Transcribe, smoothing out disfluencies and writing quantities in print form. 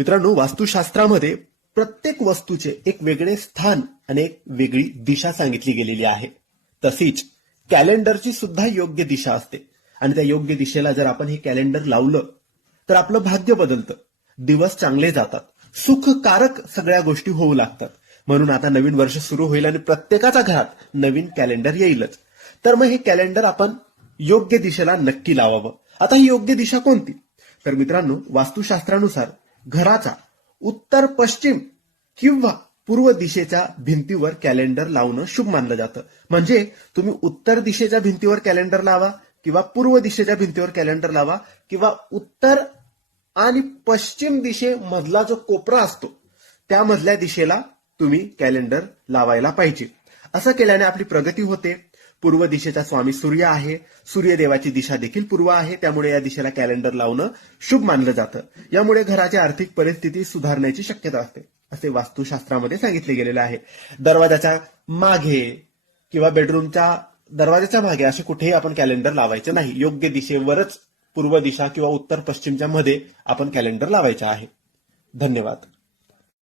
मित्रांनो, वास्तुशास्त्रामध्ये प्रत्येक वस्तूचे एक वेगळे स्थान आणि एक वेगळी दिशा सांगितली गेलेली आहे. तशीच कॅलेंडरची सुद्धा योग्य दिशा असते आणि त्या योग्य दिशेला जर आपण हे कॅलेंडर लावलं तर आपलं भाग्य बदलतं, दिवस चांगले जातात, सुखकारक सगळ्या गोष्टी होऊ लागतात. म्हणून आता नवीन वर्ष सुरू होईल आणि प्रत्येकाच्या घरात नवीन कॅलेंडर येईलच. तर मग हे कॅलेंडर आपण योग्य दिशेला नक्की लावावं. आता ही योग्य दिशा कोणती? तर मित्रांनो, वास्तुशास्त्रानुसार घराचा उत्तर पश्चिम किंवा पूर्व दिशेच्या भिंतीवर कॅलेंडर लावणं शुभ मानलं जातं. म्हणजे तुम्ही उत्तर दिशेच्या भिंतीवर कॅलेंडर लावा किंवा पूर्व दिशेच्या भिंतीवर कॅलेंडर लावा किंवा उत्तर आणि पश्चिम दिशेमधला जो कोपरा असतो त्यामधल्या दिशेला तुम्ही कॅलेंडर लावायला पाहिजे. असं केल्याने आपली प्रगती होते. पूर्व दिशेचा स्वामी सूर्य आहे, सूर्यदेवाची दिशा देखील पूर्व आहे, त्यामुळे या दिशेला कॅलेंडर लावणं शुभ मानलं जातं. यामुळे घराची आर्थिक परिस्थिती सुधारण्याची शक्यता असते, असे वास्तुशास्त्रामध्ये सांगितले गेलेले आहे. दरवाजाच्या मागे किंवा बेडरूमच्या दरवाजाच्या मागे असे कुठेही आपण कॅलेंडर लावायचे नाही. योग्य दिशेवरच पूर्व दिशा किंवा उत्तर पश्चिमच्या मध्ये आपण कॅलेंडर लावायचे आहे. धन्यवाद.